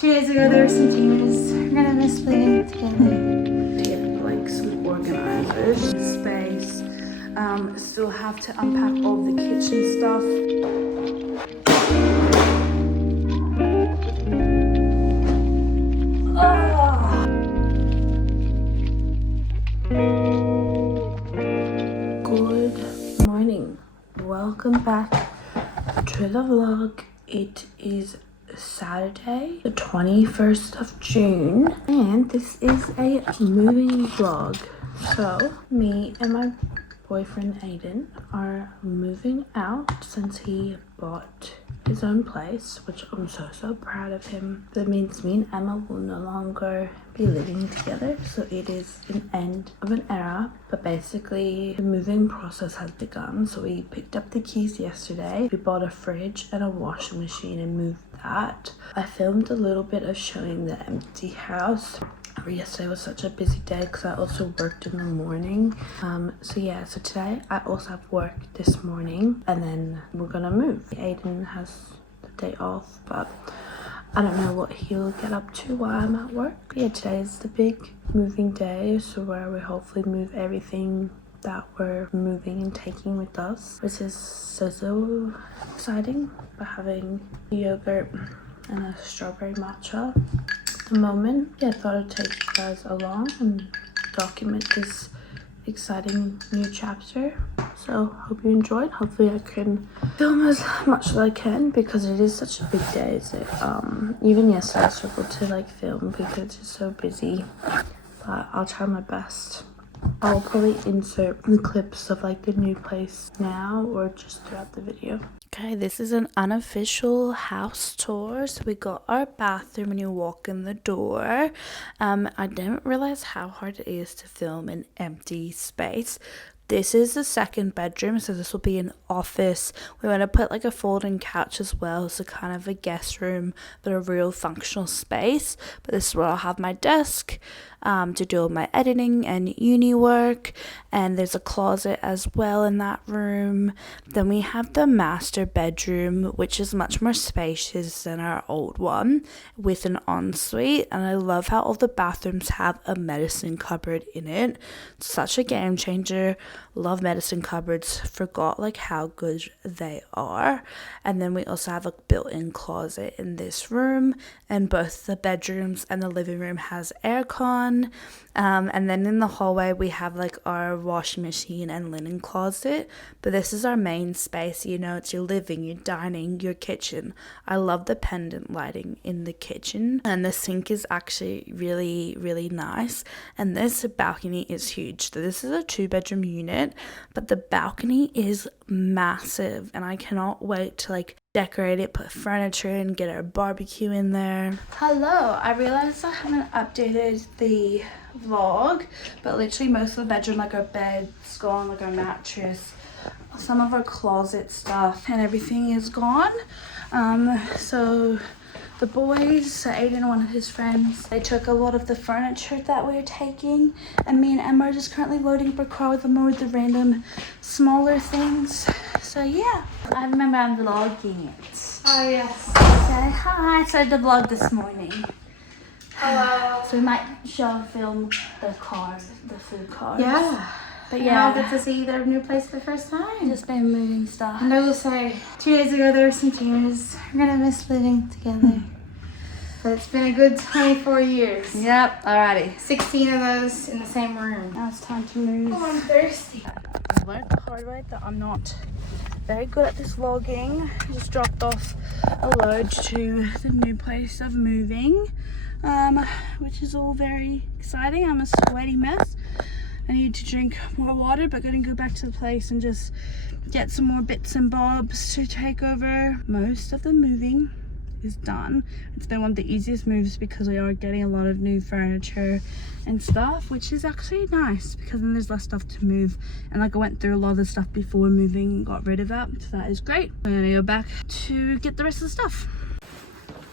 2 days ago there were some changes. We're gonna miss living together. To get like some organizers, space. Still have to unpack all the kitchen stuff. Good morning. Welcome back to the vlog. It is Saturday, the 21st of June, and this is a moving vlog. So, me and my boyfriend Aiden are moving out since he bought his own place, which I'm so proud of him. That means me and Emma will no longer be living together, so it is an end of an era. But basically the moving process has begun. So we picked up the keys yesterday, we bought a fridge and a washing machine and moved that. I filmed a little bit of showing the empty house. Yesterday was such a busy day because I also worked in the morning. So today I also have work this morning, and then we're gonna move. Aiden has the day off, but I don't know what he'll get up to while I'm at work. Yeah, today is the big moving day, so where we hopefully move everything that we're moving and taking with us, which is so exciting. But having yogurt and a strawberry matcha the moment. Yeah, I thought I'd take you guys along and document this exciting new chapter. So hope you enjoyed. Hopefully I can film as much as I can because it is such a big day. Even yesterday I struggled to like film because it's so busy, but I'll try my best. I'll probably insert the clips of like the new place now or just throughout the video. Okay, this is an unofficial house tour. So we got our bathroom when you walk in the door. I didn't realize how hard it is to film an empty space. This is the second bedroom, so this will be an office. We want to put like a folding couch as well, so kind of a guest room, but a real functional space. But this is where I'll have my desk to do all my editing and uni work. And there's a closet as well in that room. Then we have the master bedroom, which is much more spacious than our old one, with an ensuite. And I love how all the bathrooms have a medicine cupboard in it. It's such a game changer. Love medicine cupboards. Forgot like how good they are. And then we also have a built-in closet in this room, and both the bedrooms and the living room has aircon. And then in the hallway we have like our washing machine and linen closet. But this is our main space. You know, it's your living, your dining, your kitchen. I love the pendant lighting in the kitchen, and the sink is actually really nice. And this balcony is huge. So this is a 2-bedroom unit, but the balcony is massive, and I cannot wait to like decorate it, put furniture and get our barbecue in there. Hello, I realized I haven't updated the vlog, but literally most of the bedroom, like our bed's gone, like our mattress, some of our closet stuff and everything is gone. So the boys, Aiden and one of his friends, they took a lot of the furniture that we were taking, and me and Emma are just currently loading up our car with more of the random smaller things. So yeah, I remember I'm vlogging it. Oh yes. Say hi. I started the vlog this morning. Hello. So we might film the car, the food cars. Yeah. But Yeah, yeah, I'll get to see their new place for the first time. just been moving stuff. And I will say, 2 days ago there were some changes. We're gonna miss living together. But it's been a good 24 years. Yep, alrighty. 16 of those in the same room. Now it's time to move. Oh, I'm thirsty. I learned the hard way that I'm not very good at this vlogging. I just dropped off a load to the new place of moving, which is all very exciting. I'm a sweaty mess. I need to drink more water, but gonna go back to the place and just get some more bits and bobs to take over. Most of the moving is done. It's been one of the easiest moves because we are getting a lot of new furniture and stuff, which is actually nice because then there's less stuff to move. And like I went through a lot of the stuff before moving and got rid of that, so that is great. I'm gonna go back to get the rest of the stuff.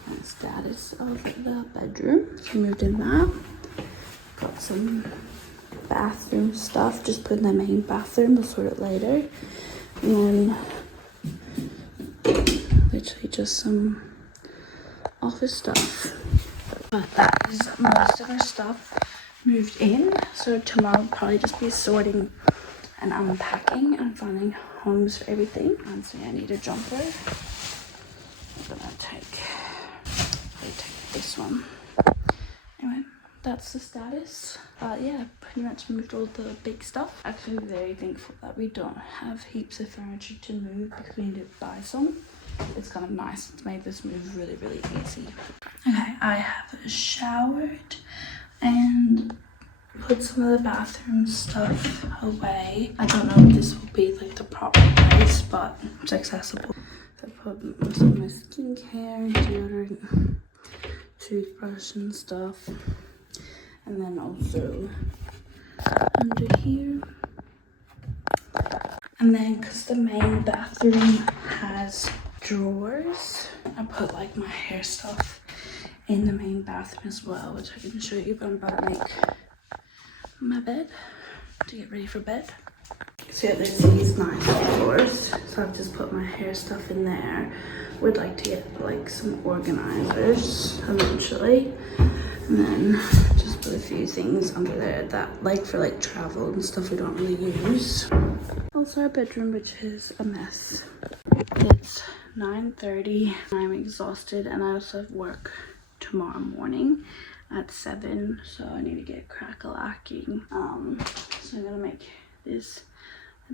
That's status of the bedroom. So moved in that. Got some bathroom stuff, just put in the main bathroom, we'll sort it later. And then literally just some office stuff. But that is most of our stuff moved in. So tomorrow will probably just be sorting and unpacking and finding homes for everything. And so I need a jumper. I'm gonna take this one. Anyway, that's the status. Yeah, pretty much moved all the big stuff. Actually very thankful that we don't have heaps of furniture to move because we need to buy some. It's kind of nice. It's made this move really, really easy. Okay, I have showered and put some of the bathroom stuff away. I don't know if this will be like the proper place, but it's accessible. So I put most of my skincare, deodorant, toothbrush and stuff. And then also under here. And then because the main bathroom has drawers, I put like my hair stuff in the main bathroom as well, which I can show you, but I'm about to make my bed to get ready for bed. So yeah, there's these nice drawers, so I've just put my hair stuff in there. Would like to get like some organizers eventually, and then just put a few things under there that like for like travel and stuff we don't really use. Also our bedroom, which is a mess. It's 9:30. I'm exhausted and I also have work tomorrow morning at 7, so I need to get crack-a-lacking. So I'm gonna make this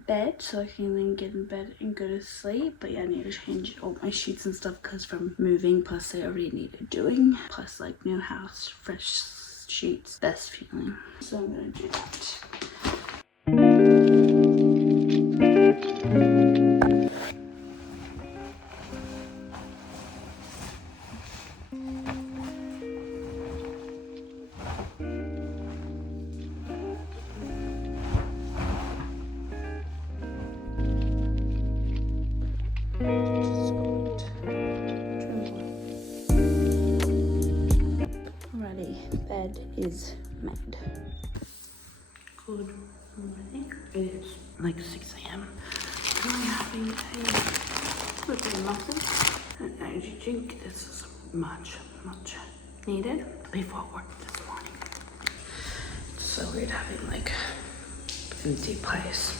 bed so I can then get in bed and go to sleep. But yeah, I need to change all my sheets and stuff because from moving, plus they already needed doing, plus like new house, fresh sheets, best feeling. So I'm gonna do that. Bed is made. Good morning. It is like 6 a.m. I'm having a protein muffin, an energy drink. This is much needed before work this morning. It's so weird having like empty place.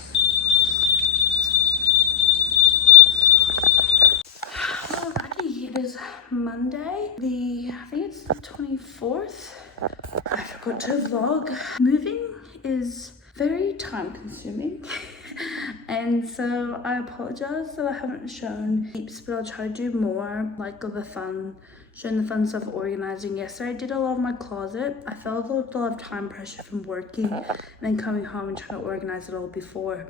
Alrighty, it is Monday. I think it's the 24th. I forgot to vlog. Moving is very time consuming. And so I apologize that I haven't shown heaps, but I'll try to do more, like of the fun, showing the fun stuff, organizing. Yesterday I did a lot of my closet. I felt a lot of time pressure from working and then coming home and trying to organize it all before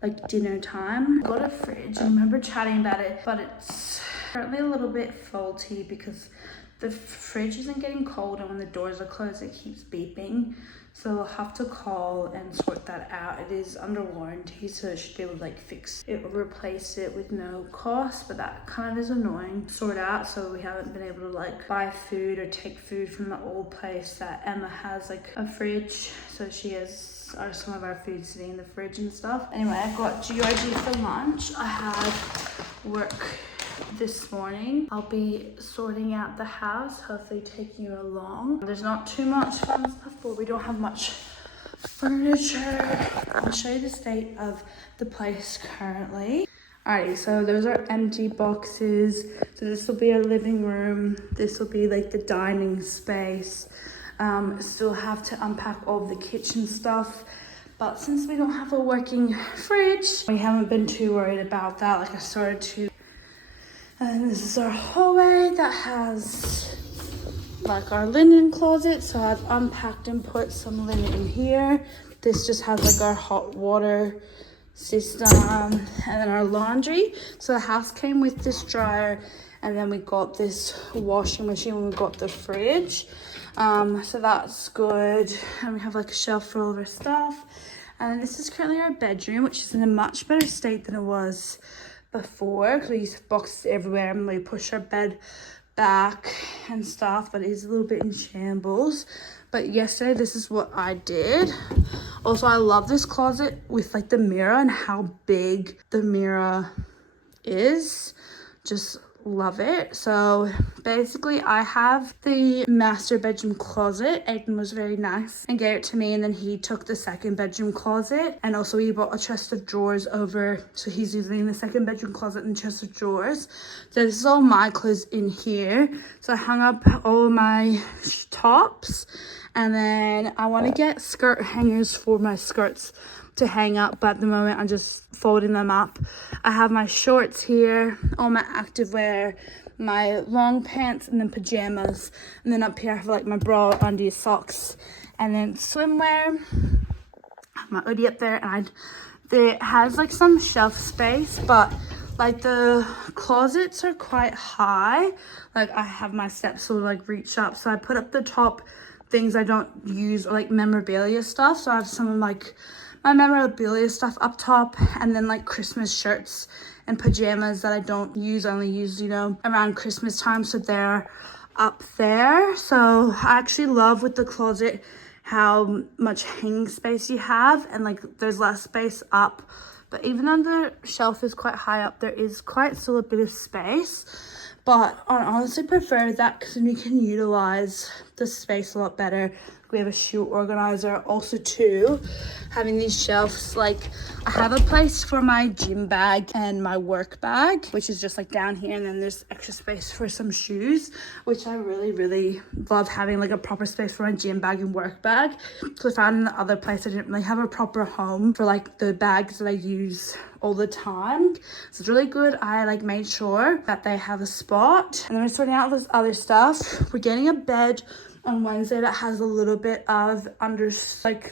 like dinner time. Got a fridge. I remember chatting about it, but it's currently a little bit faulty because the fridge isn't getting cold, and when the doors are closed it keeps beeping. So I'll have to call and sort that out. It is under warranty, so I should be able to like fix it or replace it with no cost, but that kind of is annoying to sort out. So we haven't been able to like buy food or take food from the old place that Emma has like a fridge, so she has some of our food sitting in the fridge and stuff. Anyway, I got GRG for lunch. I had work this morning. I'll be sorting out the house, hopefully taking you along. There's not too much fun stuff, but we don't have much furniture. I'll show you the state of the place currently. Alrighty, so those are empty boxes. So this will be a living room. This will be like the dining space. Still have to unpack all of the kitchen stuff. But since we don't have a working fridge, we haven't been too worried about that. Like I started to. And this is our hallway that has like our linen closet. So I've unpacked and put some linen in here. This just has like our hot water system and then our laundry. So the house came with this dryer, and then we got this washing machine when we got the fridge. So that's good. And we have like a shelf for all of our stuff. And this is currently our bedroom, which is in a much better state than it was before, because we used to have boxes everywhere and we push our bed back and stuff, but it is a little bit in shambles. But yesterday this is what I did. Also, I love this closet with like the mirror and how big the mirror is. Just love it. So basically I have the master bedroom closet. Aiden was very nice and gave it to me, and then he took the second bedroom closet, and also he bought a chest of drawers over, so he's using the second bedroom closet and chest of drawers. So this is all my clothes in here. So I hung up all my tops, and then I want to get skirt hangers for my skirts to hang up, but at the moment I'm just folding them up. I have my shorts here, all my activewear, my long pants, and then pajamas, and then up here I have like my bra, undies, socks, and then swimwear. I have my hoodie up there, and it has like some shelf space, but like the closets are quite high. Like I have my steps sort of like reach up, so I put up the top things I don't use, or like memorabilia stuff. So I have some of like my memorabilia stuff up top, and then like Christmas shirts and pajamas that I don't use, I only use, you know, around Christmas time, so they're up there. So I actually love with the closet how much hanging space you have, and like there's less space up, but even though the shelf is quite high up, there is quite still a bit of space. But I honestly prefer that because then you can utilize the space a lot better. We have a shoe organizer also too, having these shelves. Like I have a place for my gym bag and my work bag, which is just like down here, and then there's extra space for some shoes, which I really love, having like a proper space for my gym bag and work bag. So I found in the other place I didn't really have a proper home for like the bags that I use all the time. So it's really good. I like made sure that they have a spot, and then we're sorting out this other stuff. We're getting a bed on Wednesday that has a little bit of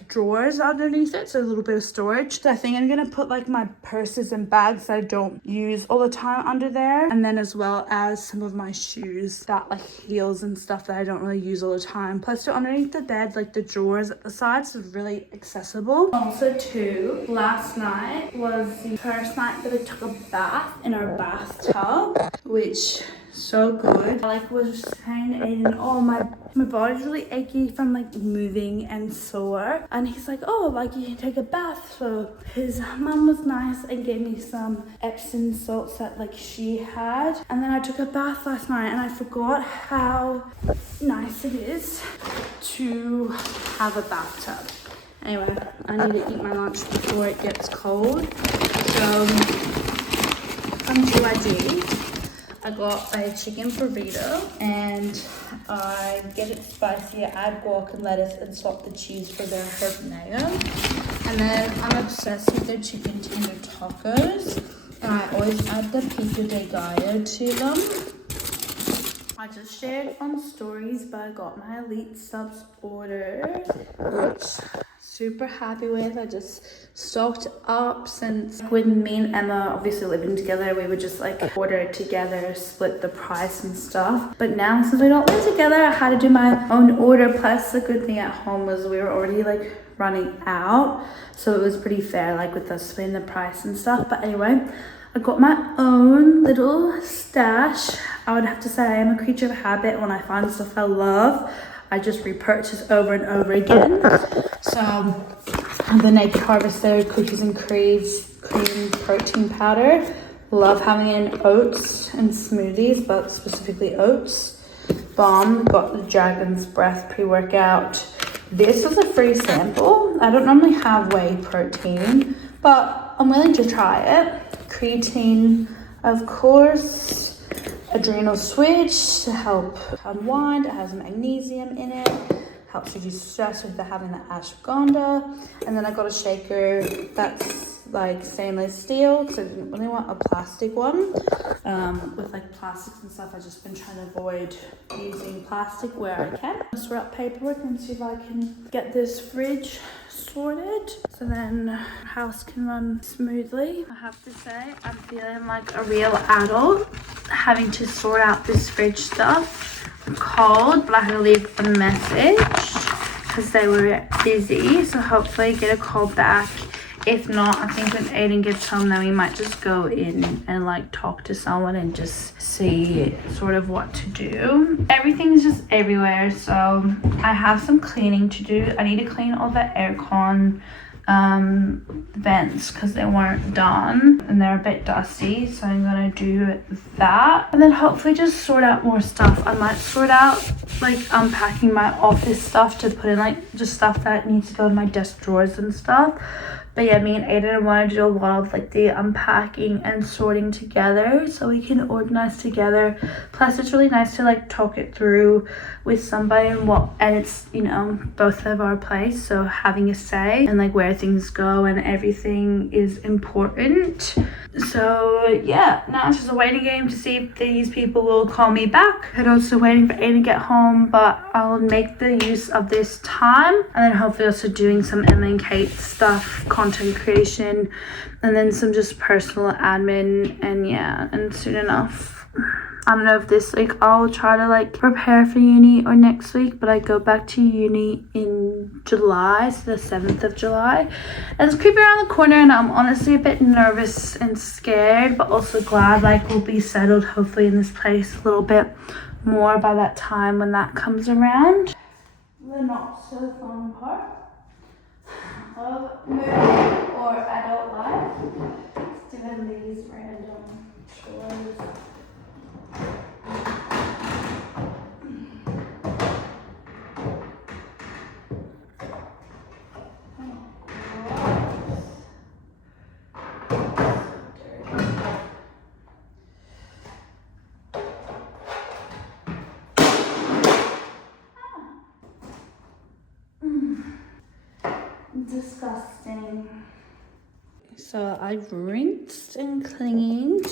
drawers underneath it, so a little bit of storage. So I think I'm gonna put like my purses and bags that I don't use all the time under there, and then as well as some of my shoes, that like heels and stuff that I don't really use all the time. Plus to underneath the bed, like the drawers at the sides is really accessible. Also too, last night was the first night that I took a bath in our bathtub, which so good. I like was saying to Aiden, oh my body's really achy from like moving and sore, and he's like, oh, like you can take a bath. So his mum was nice and gave me some Epsom salts that like she had, and then I took a bath last night, and I forgot how nice it is to have a bathtub. Anyway, I need to eat my lunch before it gets cold. So from GYG, I got a chicken burrito, and I get it spicy. I add guac and lettuce and swap the cheese for their herb mayo. And then I'm obsessed with their chicken tender tacos, and I always add the pico de gallo to them. I just shared on stories, but I got my Elite Subs order, which super happy with. I just stocked up since when me and Emma obviously living together, we would just like order it together, split the price and stuff. But now since we don't live together, I had to do my own order. Plus the good thing at home was we were already like running out, so it was pretty fair like with us splitting the price and stuff. But anyway, I got my own little stash. I would have to say I am a creature of habit. When I find stuff I love, I just repurchase over and over again. So the Naked Harvester cookies and cream protein powder. Love having it in oats and smoothies, but specifically oats. Bomb. Got the Dragon's Breath pre-workout. This was a free sample. I don't normally have whey protein, but I'm willing to try it. Creatine, of course. Adrenal Switch to help unwind. It has magnesium in it. Helps reduce stress with having the ashwagandha. And then I got a shaker that's like stainless steel because I didn't really want a plastic one. With like plastics and stuff, I've just been trying to avoid using plastic where I can. I'll sort out paperwork and see if I can get this fridge sorted, so then house can run smoothly. I have to say, I'm feeling like a real adult having to sort out this fridge stuff. I'm cold, but I had to leave a message because they were busy, so hopefully get a call back. If not, I think when Aiden gets home, then we might just go in and like talk to someone and just see sort of what to do. Everything's just everywhere, so I have some cleaning to do. I need to clean all the aircon vents because they weren't done and they're a bit dusty, so I'm gonna do that and then hopefully just sort out more stuff. I might sort out like unpacking my office stuff to put in like just stuff that needs to go in my desk drawers and stuff. But yeah, me and Aiden want to do a lot of like the unpacking and sorting together so we can organize together. Plus it's really nice to like talk it through with somebody and it's, you know, both of our place, so having a say and like where things go and everything is important. So yeah, now it's just a waiting game to see if these people will call me back. I'm also waiting for Aiden to get home, but I'll make the use of this time and then hopefully also doing some Emma and Kate stuff, content creation, and then some just personal admin. And yeah, and soon enough, I don't know if this week I'll try to like prepare for uni or next week, but I go back to uni in July, so the 7th of July. And it's creeping around the corner and I'm honestly a bit nervous and scared, but also glad like we'll be settled hopefully in this place a little bit more by that time when that comes around. The not so fun part of moving or adult life is doing these random chores. Disgusting. So I've rinsed and cleaned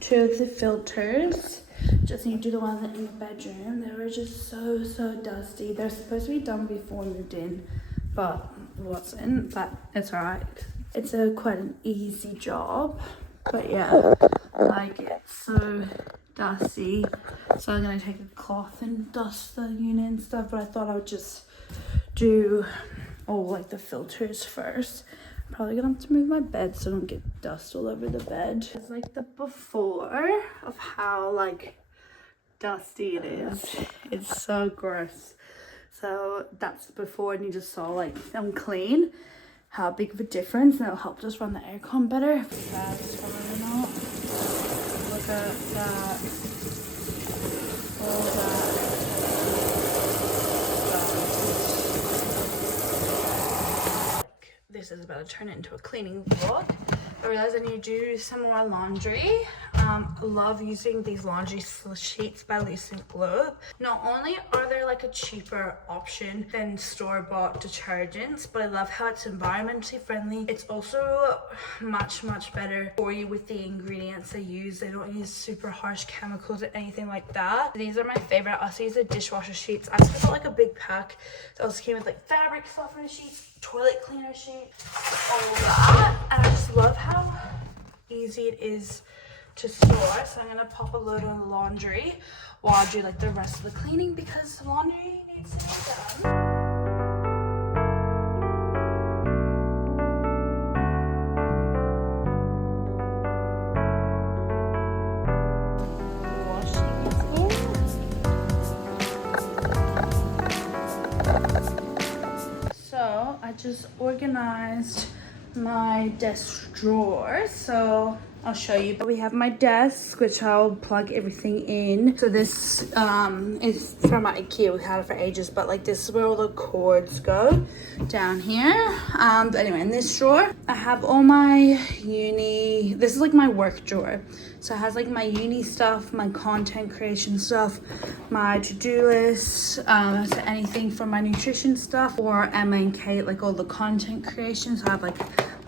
2 of the filters. Just need to do the one in the bedroom. They were just so dusty. They're supposed to be done before we moved in, but wasn't. But it's alright. It's quite an easy job. But yeah, like it's so dusty. So I'm gonna take a cloth and dust the unit and stuff. But I thought I would just do all like the filters first. I'm probably gonna have to move my bed so I don't get dust all over the bed. It's like the before of how like dusty it is. It's so gross. So that's the before, and you just saw like them clean, how big of a difference, and it'll help just run the aircon better. If that's coming or not. Look at that. All that. This is about to turn it into a cleaning vlog. I realized I need to do some more laundry. I love using these laundry sheets by Lucent Globe. Not only are they like a cheaper option than store-bought detergents, but I love how it's environmentally friendly. It's also much better for you with the ingredients they use. They don't use super harsh chemicals or anything like that. These are my favorite. I also use the dishwasher sheets. I just got like a big pack that also came with like fabric softener sheets, toilet cleaner sheets, all that. And I just love how easy it is to store. So I'm gonna pop a load on the laundry while I do like the rest of the cleaning because laundry needs to be done. So I just organized my desk drawers, so I'll show you. We have my desk, which I'll plug everything in. So this is from my IKEA. We had it for ages, but like this is where all the cords go down here. But anyway, in this drawer I have all my uni. This is like my work drawer, so it has like my uni stuff, my content creation stuff, my to-do list, so anything from my nutrition stuff, or Emma and Kate, like all the content creation. So I have like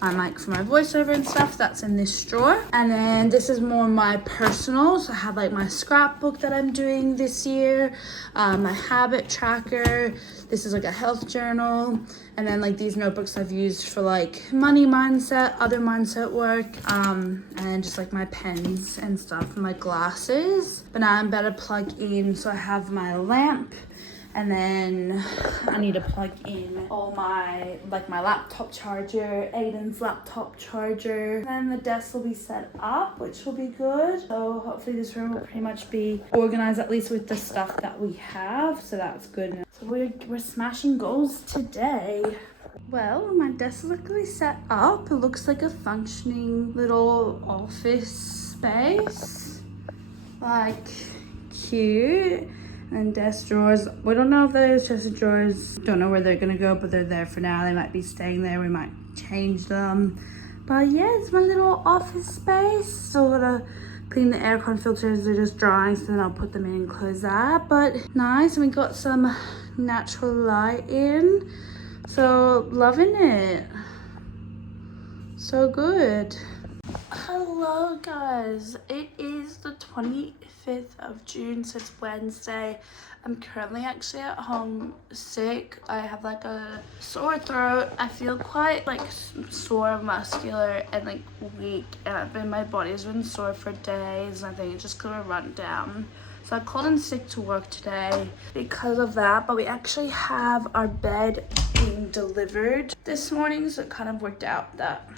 my mic for my voiceover and stuff. That's in this drawer. And then this is more my personal, so I have like my scrapbook that I'm doing this year, my habit tracker. This is like a health journal, and then like these notebooks I've used for like money mindset, other mindset work, and then just like my pens and stuff, my glasses. But now I'm about to plug in, so I have my lamp, and then I need to plug in all my, like my laptop charger, Aiden's laptop charger. Then the desk will be set up, which will be good. So hopefully this room will pretty much be organized, at least with the stuff that we have. So that's good. So we're smashing goals today. Well, my desk is luckily set up. It looks like a functioning little office space. Like, cute. And desk drawers. We don't know if those chest of drawers, don't know where they're gonna go, but they're there for now. They might be staying there. We might change them. But yeah, it's my little office space. Still gotta clean the aircon filters. They're just drying, so then I'll put them in and close that. But nice, and we got some natural light in. So loving it. So good. Hello guys, it is the 25th of June, so it's Wednesday. I'm currently actually at home sick. I have like a sore throat. I feel quite like sore, muscular, and like weak, and my body's been sore for days. I think it's just gonna run down. So I called in sick to work today because of that, but we actually have our bed being delivered this morning, so it kind of worked out that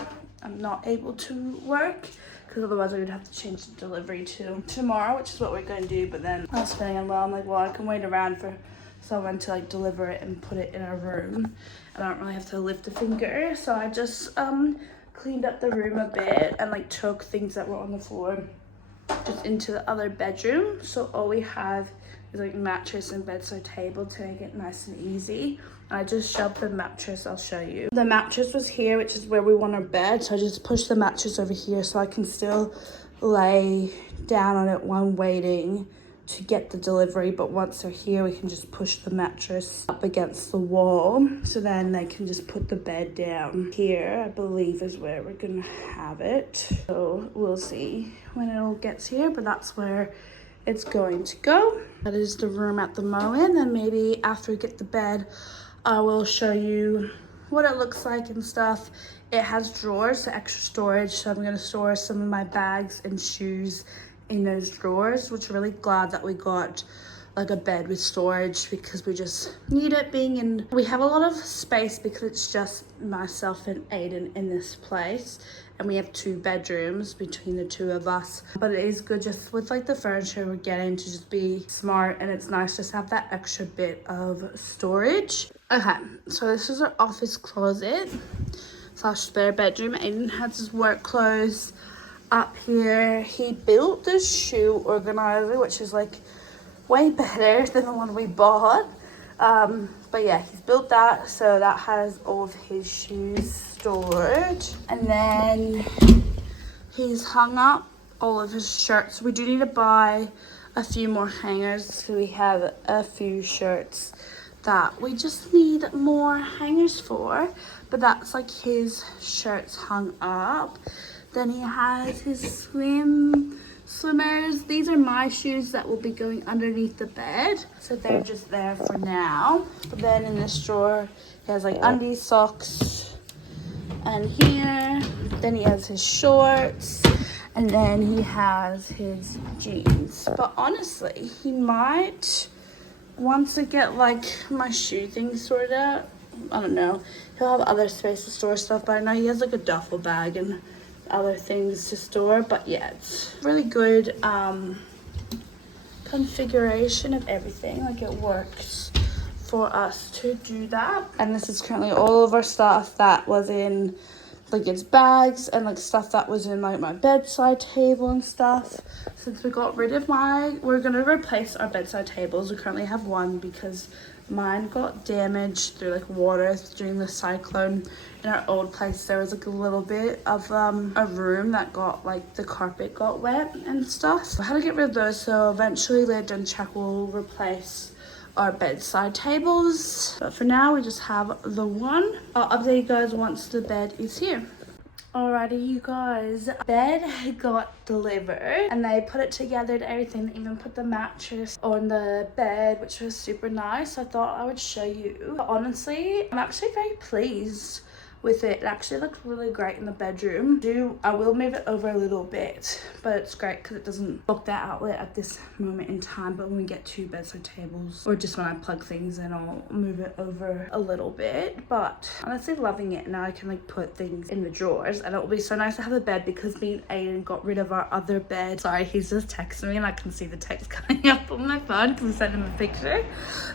I'm not able to work, because otherwise I would have to change the delivery to tomorrow, which is what we're going to do. But then I was feeling unwell. I'm like, well, I can wait around for someone to like deliver it and put it in our room, and I don't really have to lift a finger. So I just cleaned up the room a bit and like took things that were on the floor just into the other bedroom. So all we have is like mattress and bedside table to make it nice and easy. I just shoved the mattress, I'll show you. The mattress was here, which is where we want our bed. So I just pushed the mattress over here so I can still lay down on it while I'm waiting to get the delivery. But once they're here, we can just push the mattress up against the wall. So then they can just put the bed down. Here, I believe, is where we're gonna have it. So we'll see when it all gets here, but that's where it's going to go. That is the room at the moment. And maybe after we get the bed, I will show you what it looks like and stuff. It has drawers, so extra storage, so I'm going to store some of my bags and shoes in those drawers, which I'm really glad that we got like a bed with storage, because we just need it being in. We have a lot of space because it's just myself and Aiden in this place, and we have 2 bedrooms between the 2 of us. But it is good just with like the furniture we're getting to just be smart, and it's nice just to have that extra bit of storage. Okay, so this is our office closet / spare bedroom. Aiden has his work clothes up here. He built this shoe organizer, which is like way better than the one we bought. But yeah, he's built that, so that has all of his shoes stored. And then he's hung up all of his shirts. We do need to buy a few more hangers, so we have a few shirts that we just need more hangers for, but that's like his shirts hung up. Then he has his swimmers. These are my shoes that will be going underneath the bed, so they're just there for now. But then in this drawer he has like undies, socks, and here then he has his shorts, and then he has his jeans. But honestly, he might, once I get like my shoe thing sorted out, I don't know, he'll have other space to store stuff, but I know he has like a duffel bag and other things to store. But yeah, it's really good configuration of everything. Like, it works for us to do that. And this is currently all of our stuff that was in like its bags, and like stuff that was in like my bedside table and stuff. Since we got rid of we're gonna replace our bedside tables. We currently have one because mine got damaged through like water during the cyclone. In our old place there was like a little bit of a room that got like the carpet got wet and stuff, so I had to get rid of those. So eventually later down the track we'll replace our bedside tables, but for now we just have the one. I'll update you guys once the bed is here. Alrighty, you guys, bed got delivered and they put it together and everything. They even put the mattress on the bed, which was super nice. I thought I would show you. But honestly, I'm actually very pleased with it. It actually looks really great in the bedroom. I will move it over a little bit, but it's great because it doesn't block that outlet at this moment in time. But when we get 2 bedside tables, or just when I plug things in, I'll move it over a little bit. But honestly, loving it. Now I can like put things in the drawers, and it will be so nice to have a bed, because me and Aiden got rid of our other bed. Sorry, he's just texting me and I can see the text coming up on my phone because I sent him a picture.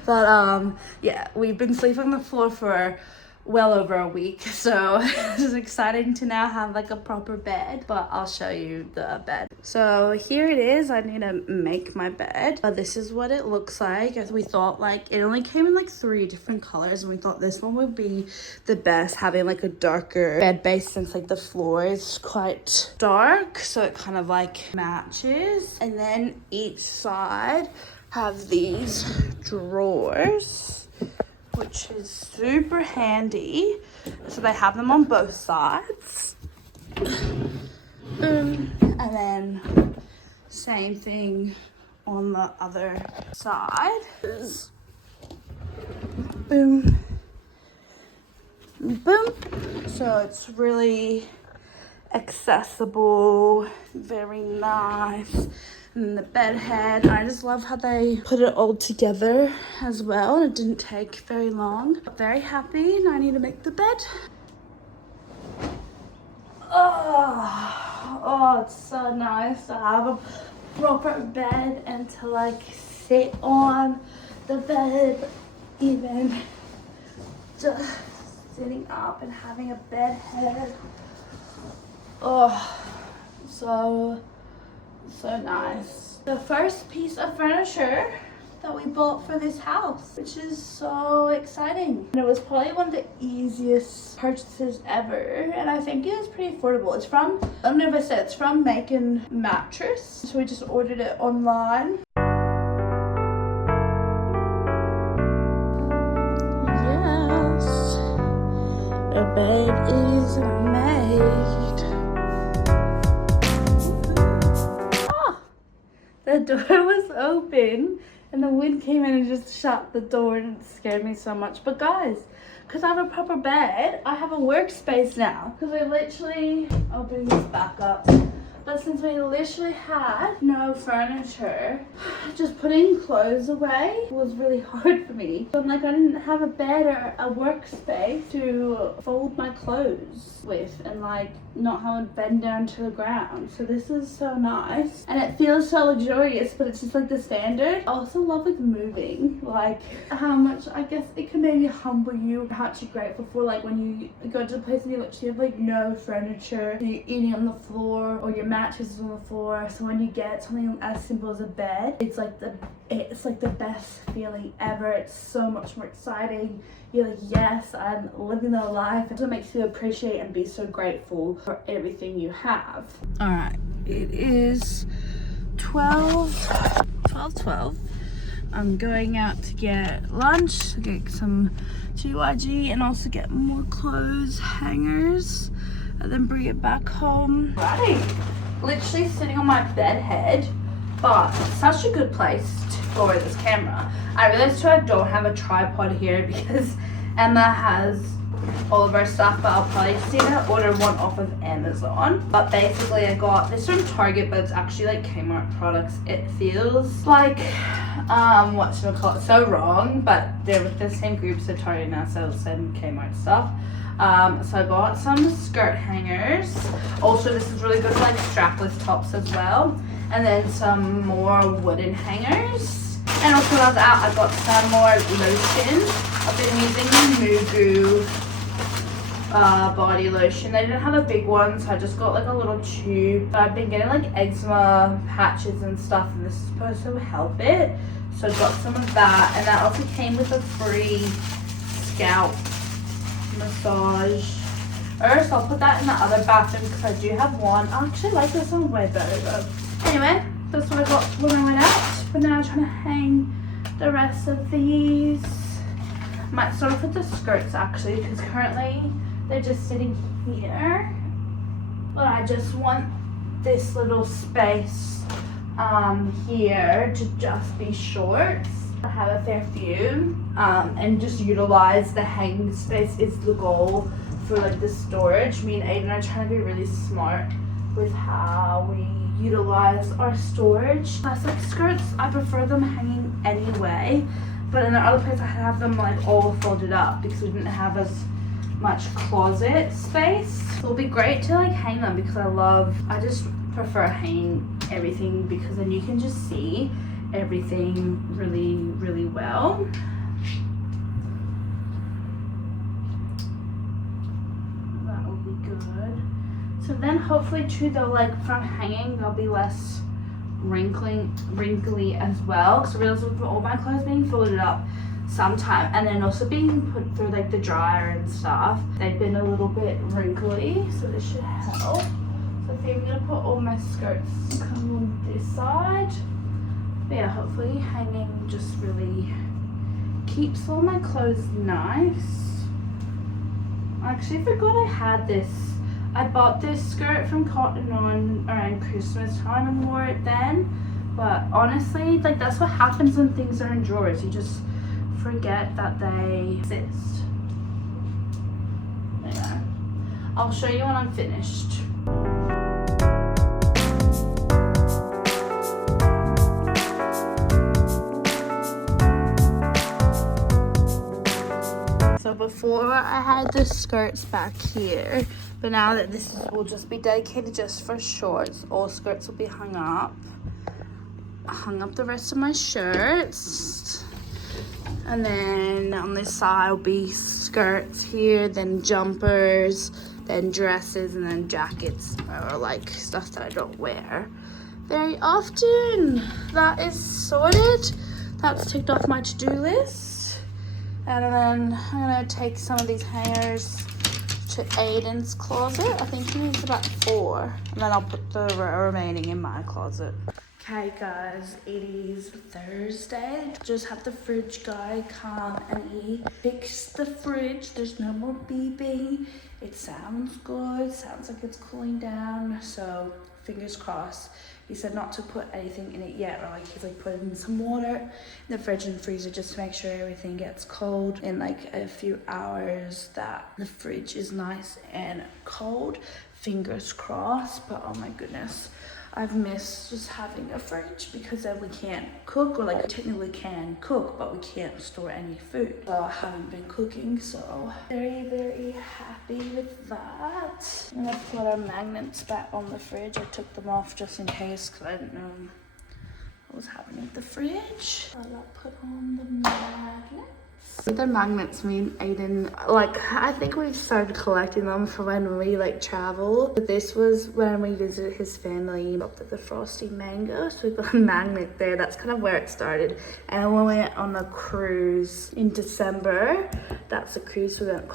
But yeah, we've been sleeping on the floor for well over a week, so it's exciting to now have like a proper bed, but I'll show you the bed. So here it is. I need to make my bed, but this is what it looks like. We thought like it only came in like 3 different colors, and we thought this one would be the best, having like a darker bed base, since like the floor is quite dark, so it kind of like matches. And then each side have these drawers, which is super handy. So they have them on both sides. And then same thing on the other side. Boom. Boom. So it's really accessible, very nice. And the bed head, I just love how they put it all together as well. It didn't take very long. Very happy. Now I need to make the bed. Oh, it's so nice to have a proper bed and to like sit on the bed, even just sitting up and having a bed head. Oh, so nice. The first piece of furniture that we bought for this house, which is so exciting. And it was probably one of the easiest purchases ever, and I think it is pretty affordable. It's from, I don't know if I said, it's from Macon Mattress, so we just ordered it online. Yes, the bed is made. The door was open and the wind came in and just shut the door, and it scared me so much. But guys, because I have a proper bed, I have a workspace now. Because we literally, I'll bring this back up. But since we literally had no furniture, just putting clothes away was really hard for me. So I'm like, I didn't have a bed or a workspace to fold my clothes with and like not have it bend down to the ground. So this is so nice. And it feels so luxurious, but it's just like the standard. I also love with moving, like how much, I guess it can maybe humble you how much you're grateful for, like when you go to a place and you literally have like no furniture, and you're eating on the floor or your mattress is on the floor. So when you get something as simple as a bed, it's like the best feeling ever. It's so much more exciting. You're like, yes, I'm living the life. It also makes you appreciate and be so grateful for everything you have. All right, it is 12:12. I'm going out to get lunch, to get some GYG, and also get more clothes hangers, and then bring it back home. Right, literally sitting on my bed head, but such a good place for this camera. I realized too I don't have a tripod here because Emma has all of our stuff, but I'll probably just need to order one off of Amazon. But basically I got this from Target, but it's actually like Kmart products. It feels like whatchamacallit, so wrong, but they're with the same groups of Target now, so same Kmart stuff. So I bought some skirt hangers. Also, this is really good for like strapless tops as well. And then some more wooden hangers. And also when I was out, I got some more lotion. I've been using the Mugu body lotion. They didn't have a big one, so I just got like a little tube. But I've been getting like eczema patches and stuff, and this is supposed to help it. So I got some of that, and that also came with a free scalp massage. So I'll put that in the other bathroom because I do have one. I actually like this one way better though. Anyway, that's what I got when I went out. But now I'm trying to hang the rest of these. I might start off with the skirts actually, because currently they're just sitting here. But I just want this little space here to just be shorts. I have a fair few, and just utilize the hanging space is the goal for like the storage. Me and Aiden are trying to be really smart with how we utilize our storage. That's like skirts, I prefer them hanging anyway, but in the other place I have them like all folded up because we didn't have as much closet space. So it'll be great to like hang them because I just prefer hanging everything because then you can just see everything really, really well. So then hopefully too, they'll like from hanging, they'll be less wrinkly as well. Because I realized with all my clothes being folded up sometime and then also being put through like the dryer and stuff, they've been a little bit wrinkly. So this should help. So I think I'm gonna put all my skirts kind of on this side. But yeah, hopefully hanging just really keeps all my clothes nice. I actually forgot I had this. I bought this skirt from Cotton On around Christmas time and wore it then. But honestly, like that's what happens when things are in drawers. You just forget that they exist. There you go. I'll show you when I'm finished. So before I had the skirts back here, but now that this will just be dedicated just for shorts, all skirts will be hung up. I hung up the rest of my shirts. And then on this side will be skirts here, then jumpers, then dresses, and then jackets, or like stuff that I don't wear very often. That is sorted. That's ticked off my to-do list. And then I'm gonna take some of these hangers to Aiden's closet. I think he needs about 4. And then I'll put the remaining in my closet. Okay guys, it is Thursday. Just had the fridge guy come and he fixed the fridge. There's no more beeping. It sounds good. Sounds like it's cooling down. So fingers crossed. He said not to put anything in it yet, or like he's like putting some water in the fridge and freezer just to make sure everything gets cold in like a few hours, that the fridge is nice and cold. Fingers crossed. But oh my goodness, I've missed just having a fridge, because then we can't cook, or like we technically can cook, but we can't store any food. So I haven't been cooking, so very happy with that. I'm gonna put our magnets back on the fridge. I took them off just in case, because I didn't know what was happening with the fridge. I'll put on the magnets. The magnets, me and Aiden, like, I think we started collecting them for when we like travel. But this was when we visited his family up at the Frosty Mango, so we've got a magnet there. That's kind of where it started. And when we went on a cruise in December, that's a cruise we went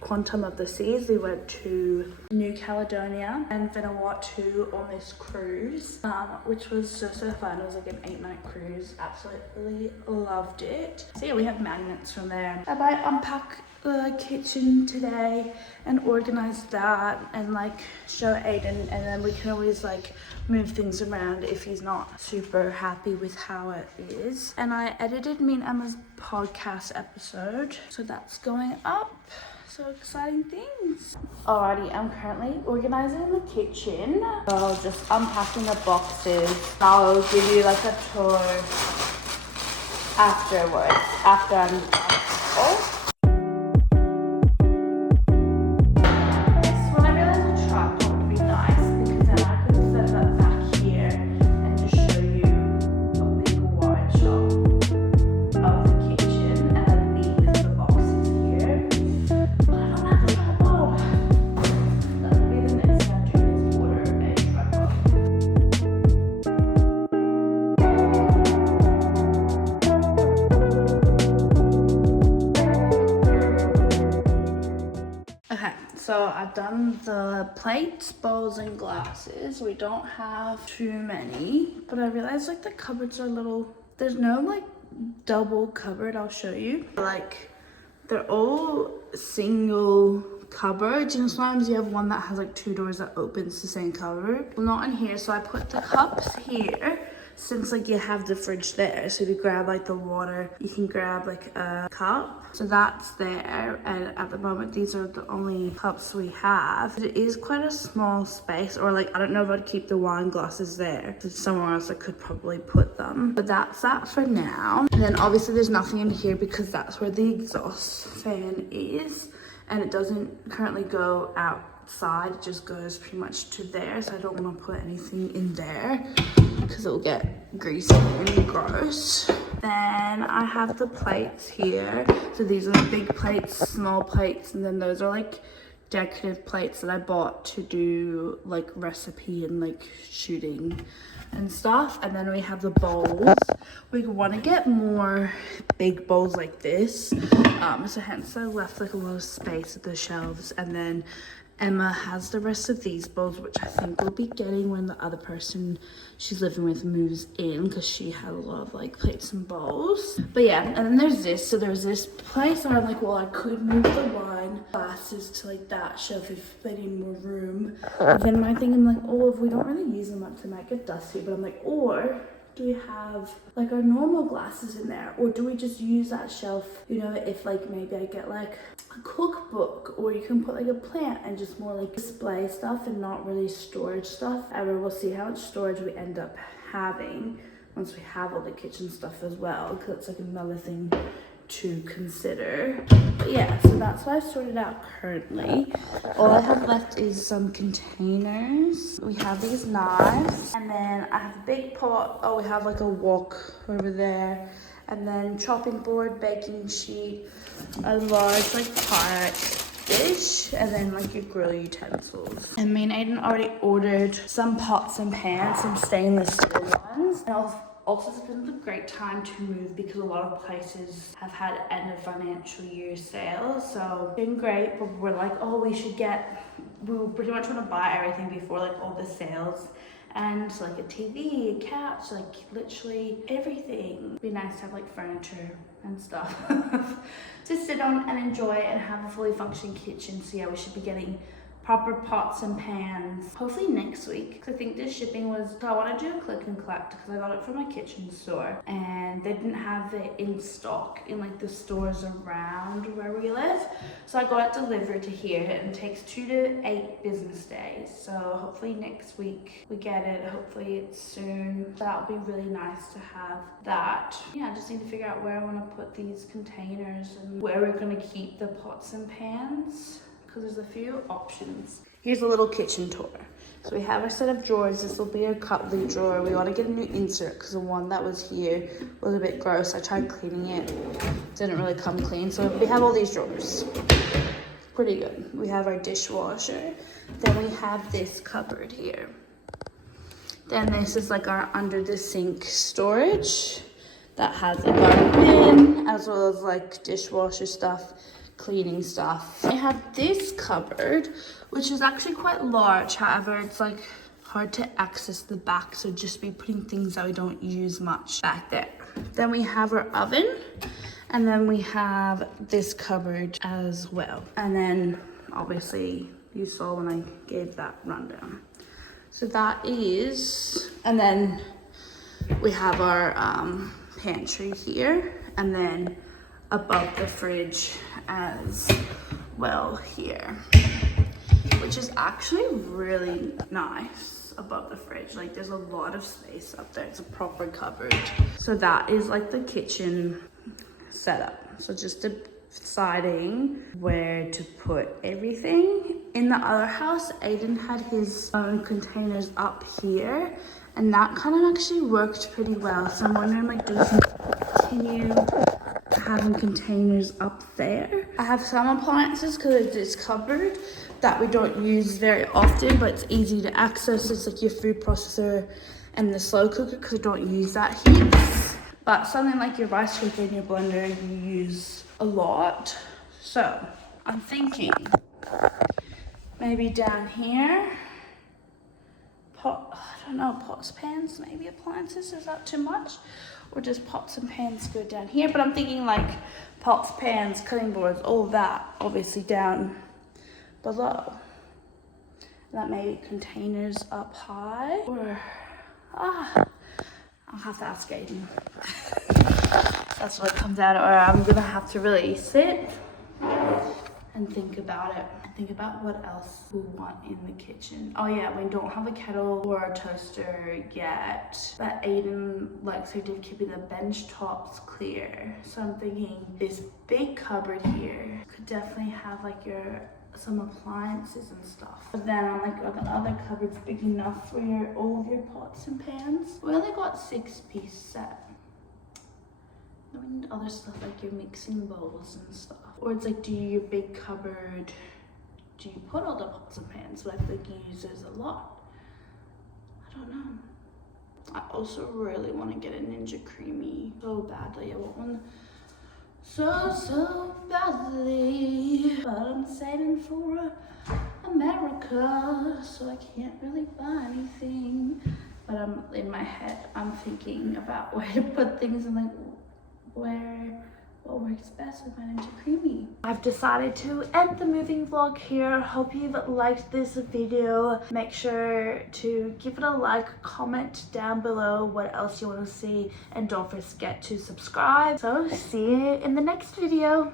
Quantum of the Seas. We went to New Caledonia and Vanuatu on this cruise, which was so fun. It was like an 8-night cruise. Absolutely loved it. So yeah, we have magnets from there. I might unpack the kitchen today and organize that and like show Aiden, and then we can always like move things around if he's not super happy with how it is. And I edited me and Emma's podcast episode, so that's going up. So exciting things. Alrighty, I'm currently organizing the kitchen. So just unpacking the boxes. I'll give you like a tour afterwards, after I'm done. Oh. So I've done the plates, bowls, and glasses. We don't have too many, but I realized like the cupboards are a little, there's no like double cupboard. I'll show you. Like they're all single cupboards. You know, sometimes you have one that has like 2 doors that opens the same cupboard. Well, not in here. So I put the cups here, since like you have the fridge there, so if you grab like the water, you can grab like a cup. So that's there, and at the moment these are the only cups we have. It is quite a small space, or like I don't know if I'd keep the wine glasses there. So somewhere else I could probably put them, but that's that for now. And then obviously there's nothing in here because that's where the exhaust fan is, and it doesn't currently go outside, it just goes pretty much to there. So I don't want to put anything in there because it'll get greasy and gross. Then I have the plates here. So these are the big plates, small plates, and then those are like decorative plates that I bought to do like recipe and like shooting and stuff. And then we have the bowls. We want to get more big bowls like this, so hence I left like a lot of space at the shelves. And then Emma has the rest of these bowls, which I think we'll be getting when the other person she's living with moves in, because she had a lot of like plates and bowls. But yeah, and then there's this. So there's this place where I'm like, well, I could move the wine glasses to like that shelf if they need more room. But then my thing, I'm like, oh, if we don't really use them much, they might get dusty. But I'm like, or do we have like our normal glasses in there, or do we just use that shelf, you know, if like maybe I get like a cookbook, or you can put like a plant and just more like display stuff and not really storage stuff. We'll see how much storage we end up having once we have all the kitchen stuff as well, because it's like another thing to consider. But yeah, so that's what I've sorted out currently. All I have left is some containers. We have these knives, and then I have a big pot. Oh, we have like a wok over there, and then chopping board, baking sheet, a large like Pyrex dish, and then like your grill utensils. And me and Aiden already ordered some pots and pans, some stainless steel ones. And also, it's been a great time to move because a lot of places have had end of financial year sales. So it's been great, but we're like, oh, we pretty much want to buy everything before like all the sales. And so like a TV, a couch, like literally everything. It'd be nice to have like furniture and stuff to sit on and enjoy and have a fully functioning kitchen. So yeah, we should be getting proper pots and pans hopefully next week. I think this shipping was, so I want to do a click and collect because I got it from my kitchen store and they didn't have it in stock in like the stores around where we live. So I got it delivered to here, and it takes 2 to 8 business days. So hopefully next week we get it. Hopefully it's soon. So that would be really nice to have that. Yeah, I just need to figure out where I want to put these containers and where we're going to keep the pots and pans, because there's a few options. Here's a little kitchen tour. So we have our set of drawers. This will be our cutlery drawer. We want to get a new insert because the one that was here was a bit gross. I tried cleaning it, didn't really come clean. So we have all these drawers. Pretty good. We have our dishwasher. Then we have this cupboard here. Then this is like our under the sink storage that has like our bin as well as like dishwasher stuff, cleaning stuff. I have this cupboard, which is actually quite large. However, it's like hard to access the back, so just be putting things that we don't use much back there. Then we have our oven, and then we have this cupboard as well. And then obviously you saw when I gave that rundown. So that is, and then we have our pantry here, and then above the fridge as well here, which is actually really nice above the fridge. Like there's a lot of space up there. It's a proper cupboard. So that is like the kitchen setup. So just deciding where to put everything. In the other house, Aiden had his own containers up here, and that kind of actually worked pretty well. So I'm wondering, like, do we continue having containers up there? I have some appliances because it's this cupboard that we don't use very often, but it's easy to access. It's like your food processor and the slow cooker, because we don't use that heat. But something like your rice cooker and your blender, you use a lot. So I'm thinking maybe down here, I don't know, pots, pans, maybe appliances. Is that too much? Or does pots and pans go down here? But I'm thinking like pots, pans, cutting boards, all that obviously down below. That maybe containers up high, or I'll have to ask Aiden. That's what comes out, or I'm gonna have to really sit and think about it. Think about what else we want in the kitchen. Oh yeah, we don't have a kettle or a toaster yet, but Aiden likes her to keep the bench tops clear. So I'm thinking this big cupboard here could definitely have like some appliances and stuff. But then I'm like, are the other cupboards big enough for all of your pots and pans? We only got 6-piece set. Then we need other stuff like your mixing bowls and stuff. Or it's like, do your big cupboard do you put all the pots and pans? But I think he uses a lot. I don't know. I also really want to get a Ninja Creamy so badly. I want one so badly. But I'm saving for America, so I can't really buy anything. But I'm in my head, I'm thinking about where to put things and like what works best with my Ninja Creamy. I've decided to end the moving vlog here. Hope you've liked this video. Make sure to give it a like, comment down below what else you want to see, and don't forget to subscribe. So see you in the next video.